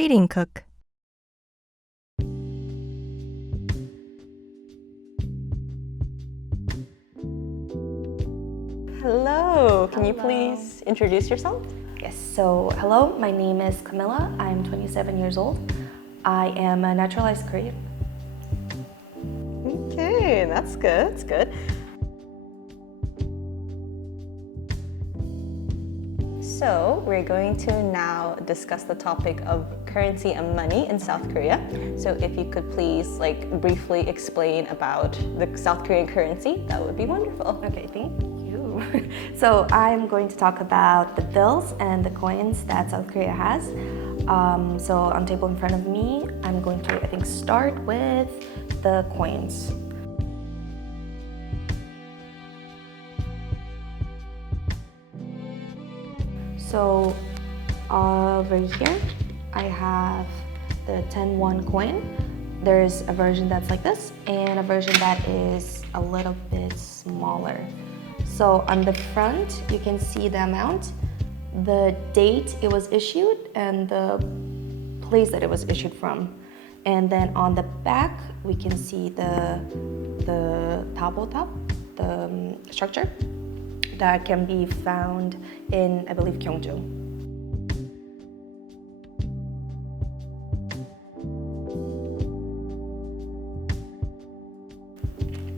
Reading Cook. Hello, can you please introduce yourself? Yes, so hello, my name is Kamila. I'm 27 years old. I am a naturalized Korean. Okay, that's good. So we're going to now discuss the topic of currency and money in South Korea. So if you could please briefly explain about the South Korean currency, that would be wonderful. Okay, thank you. So I'm going to talk about the bills and the coins that South Korea has. So on the table in front of me, I'm going to, start with the coins. So over here, I have the 10 won coin. There's a version that's like this and a version that is a little bit smaller. So on the front, you can see the amount, the date it was issued, and the place that it was issued from. And then on the back, we can see the tabletop, the structure that can be found in, I believe, Gyeongju.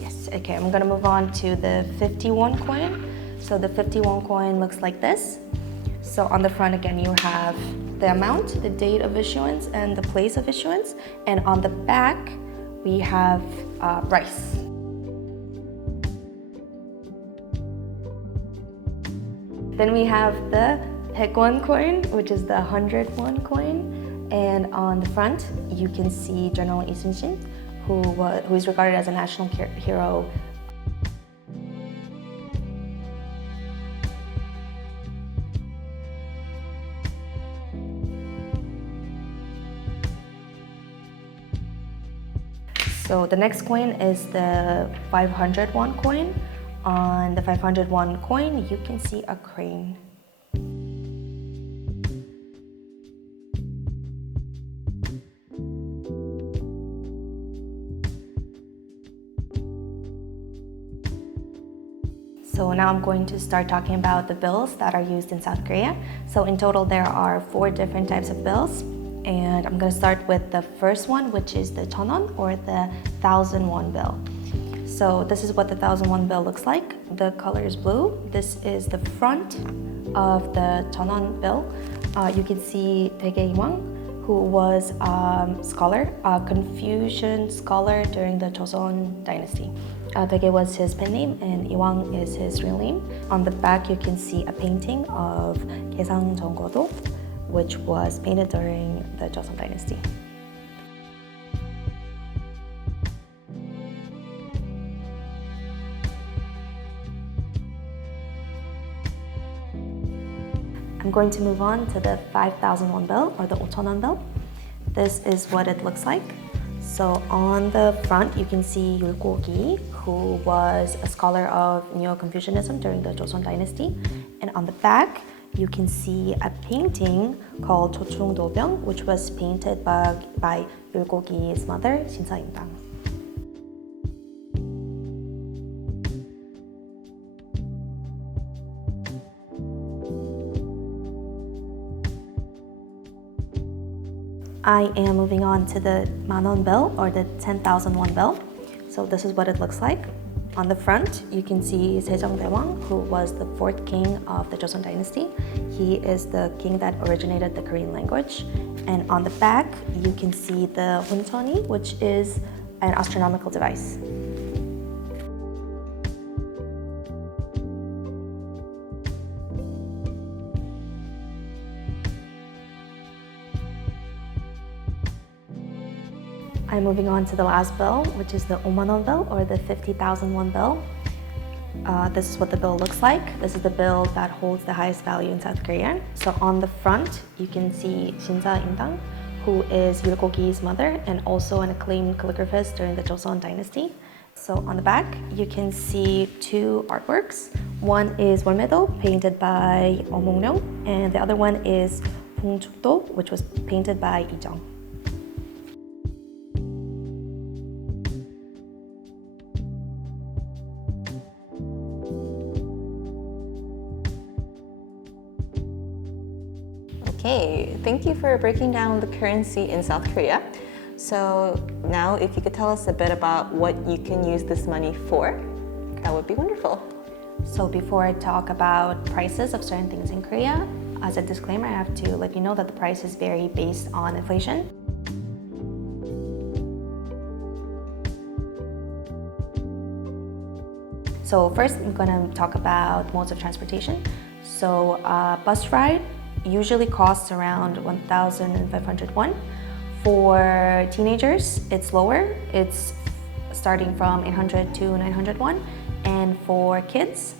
Yes, okay, I'm gonna move on to the 51 coin. So the 51 coin looks like this. So on the front again, you have the amount, the date of issuance, and the place of issuance. And on the back, we have rice. Then we have the 100won coin, which is the 100 won coin. And on the front, you can see General Lee Sun-shin, who is regarded as a national hero. So the next coin is the 500 won coin. On the 500 won coin, you can see a crane. So now I'm going to start talking about the bills that are used in South Korea. So in total, there are 4 different types of bills. And I'm going to start with the first one, which is the 1000won or the 1000 won bill. So this is what the 1000 won bill looks like. The color is blue. This is the front of the 1000 bill. You can see Tae Wang, who was a scholar, a Confucian scholar during the Joseon dynasty. Tae was his pen name and Iwang is his real name. On the back, you can see a painting of Gaesang Jeonggodo, which was painted during the Joseon dynasty. I'm going to move on to the 5000 won bill or the 5000 won bill. This is what it looks like. So on the front, you can see Yul Go-gi, who was a scholar of Neo-Confucianism during the Joseon dynasty. And on the back, you can see a painting called Chochung Do-byung, which was painted by Yul Go-gi's mother, Shin Sa-in-dang. I am moving on to the manwon bill or the 10,000 won bill. So this is what it looks like. On the front, you can see Sejong Daewang, who was the 4th king of the Joseon dynasty. He is the king that originated the Korean language. And on the back, you can see the Huncheoni, which is an astronomical device. I'm moving on to the last bill, which is the 5,000won bill or the 50,000 won bill. This is what the bill looks like. This is the bill that holds the highest value in South Korea. So on the front, you can see Shin Sa-in-dang, who is Yul Go-gi's mother and also an acclaimed calligraphist during the Joseon dynasty. So on the back, you can see 2 artworks. One is Wolmedo, painted by Oh Mong-ryong, and the other one is 봉축도, which was painted by Lee Jung. Okay, thank you for breaking down the currency in South Korea. So now if you could tell us a bit about what you can use this money for, that would be wonderful. So before I talk about prices of certain things in Korea, as a disclaimer, I have to let you know that the prices vary based on inflation. So first, I'm gonna talk about modes of transportation. So bus ride usually costs around 1,500 won. For teenagers, it's lower. It's starting from 800 to 900 won. And for kids,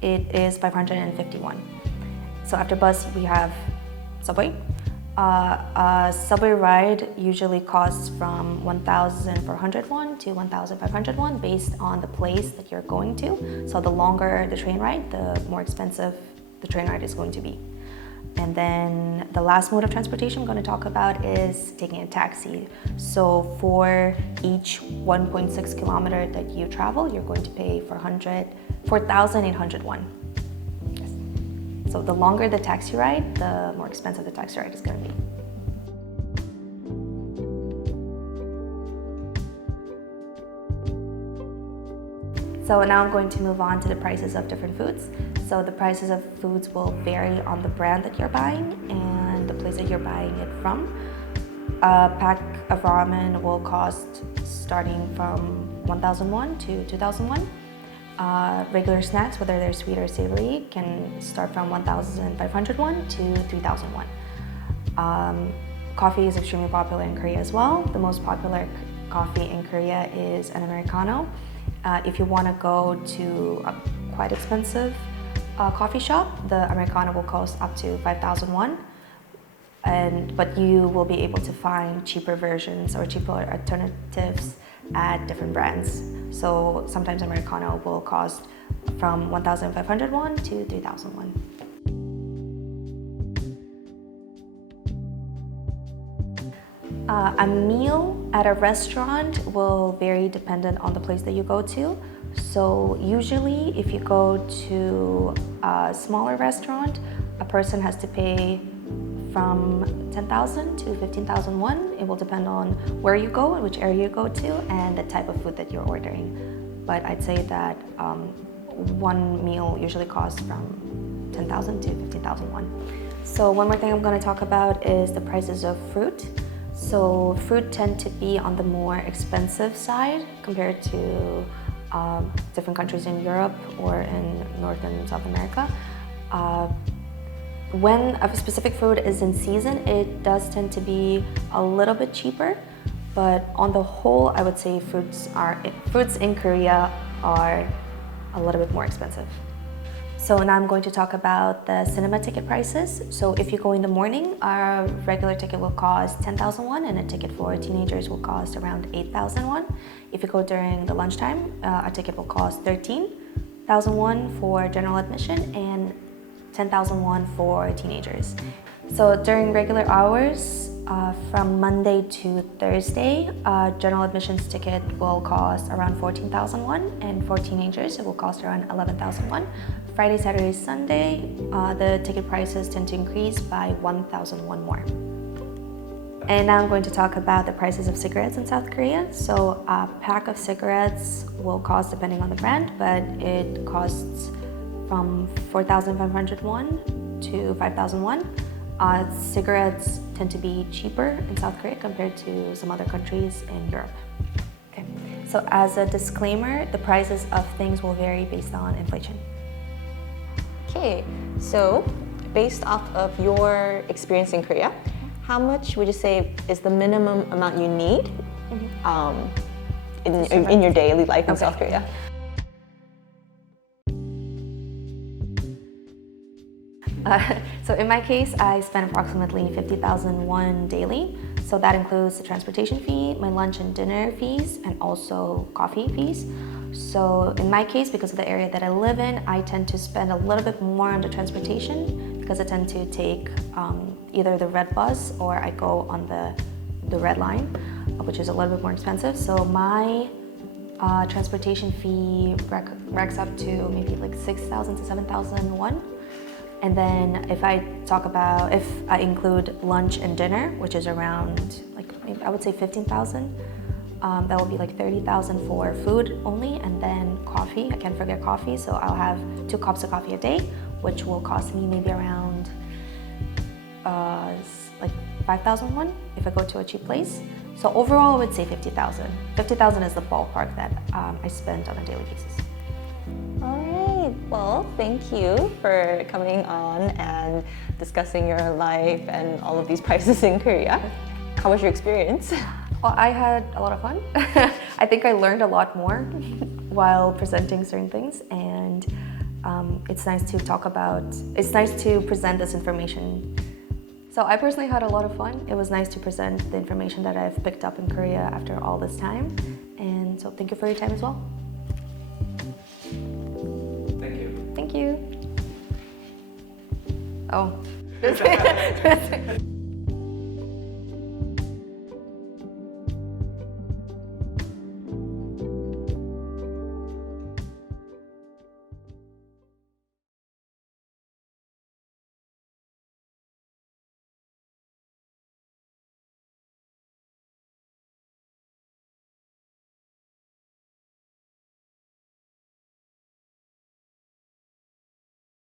it is 551. So after bus, we have subway. A subway ride usually costs from 1,400 won to 1,500 won based on the place that you're going to. So the longer the train ride, the more expensive the train ride is going to be. And then the last mode of transportation I'm going to talk about is taking a taxi. So for each 1.6 kilometer that you travel, you're going to pay 4,800 won. Yes. So the longer the taxi ride, the more expensive the taxi ride is going to be. So now I'm going to move on to the prices of different foods. So the prices of foods will vary on the brand that you're buying and the place that you're buying it from. A pack of ramen will cost starting from 1,000 won to 2,000 won. Regular snacks, whether they're sweet or savory, can start from 1,500 won to 3,000 won. Coffee is extremely popular in Korea as well. The most popular coffee in Korea is an Americano. If you want to go to a quite expensive coffee shop, the Americano will cost up to 5,000 won. But you will be able to find cheaper versions or cheaper alternatives at different brands. So sometimes Americano will cost from 1,500 won to 3,000 won. A meal at a restaurant will vary dependent on the place that you go to. So usually if you go to a smaller restaurant, a person has to pay from 10,000 to 15,000 won. It will depend on where you go and which area you go to and the type of food that you're ordering. But I'd say that one meal usually costs from 10,000 to 15,000 won. So one more thing I'm going to talk about is the prices of fruit. So fruit tend to be on the more expensive side compared to different countries in Europe or in North and South America. When a specific fruit is in season, it does tend to be a little bit cheaper, but on the whole, I would say fruits in Korea are a little bit more expensive. So now I'm going to talk about the cinema ticket prices. So if you go in the morning, a regular ticket will cost 10,000 won and a ticket for teenagers will cost around 8,000 won. If you go during the lunchtime, a ticket will cost 13,000 won for general admission and 10,000 won for teenagers. So during regular hours, from Monday to Thursday, general admissions ticket will cost around 14,000 won, and for teenagers, it will cost around 11,000 won. Friday, Saturday, Sunday, the ticket prices tend to increase by 1,000 won more. And now I'm going to talk about the prices of cigarettes in South Korea. So a pack of cigarettes will cost, depending on the brand, but it costs from 4,500 won to 5,000 won. Cigarettes tend to be cheaper in South Korea compared to some other countries in Europe. Okay. So as a disclaimer, the prices of things will vary based on inflation. Okay, so based off of your experience in Korea, how much would you say is the minimum amount you need in your daily life in South Korea? So in my case, I spend approximately 50,000 won daily. So that includes the transportation fee, my lunch and dinner fees, and also coffee fees. So in my case, because of the area that I live in, I tend to spend a little bit more on the transportation because I tend to take either the red bus or I go on the red line, which is a little bit more expensive. So my transportation fee racks up to maybe like 6,000 to 7,000 won. And then if I include lunch and dinner, which is around like maybe I would say 15,000, that will be like 30,000 for food only, and then coffee. I can't forget coffee, so I'll have 2 cups of coffee a day, which will cost me maybe around like 5,000 won if I go to a cheap place. So overall, I would say 50,000. 50,000 is the ballpark that I spend on a daily basis. All right. Well, thank you for coming on and discussing your life and all of these prices in Korea. How was your experience? Well, I had a lot of fun. I think I learned a lot more while presenting certain things, and it's nice to present this information. So I personally had a lot of fun. It was nice to present the information that I've picked up in Korea after all this time. And so thank you for your time as well. Thank you. Thank you. Oh.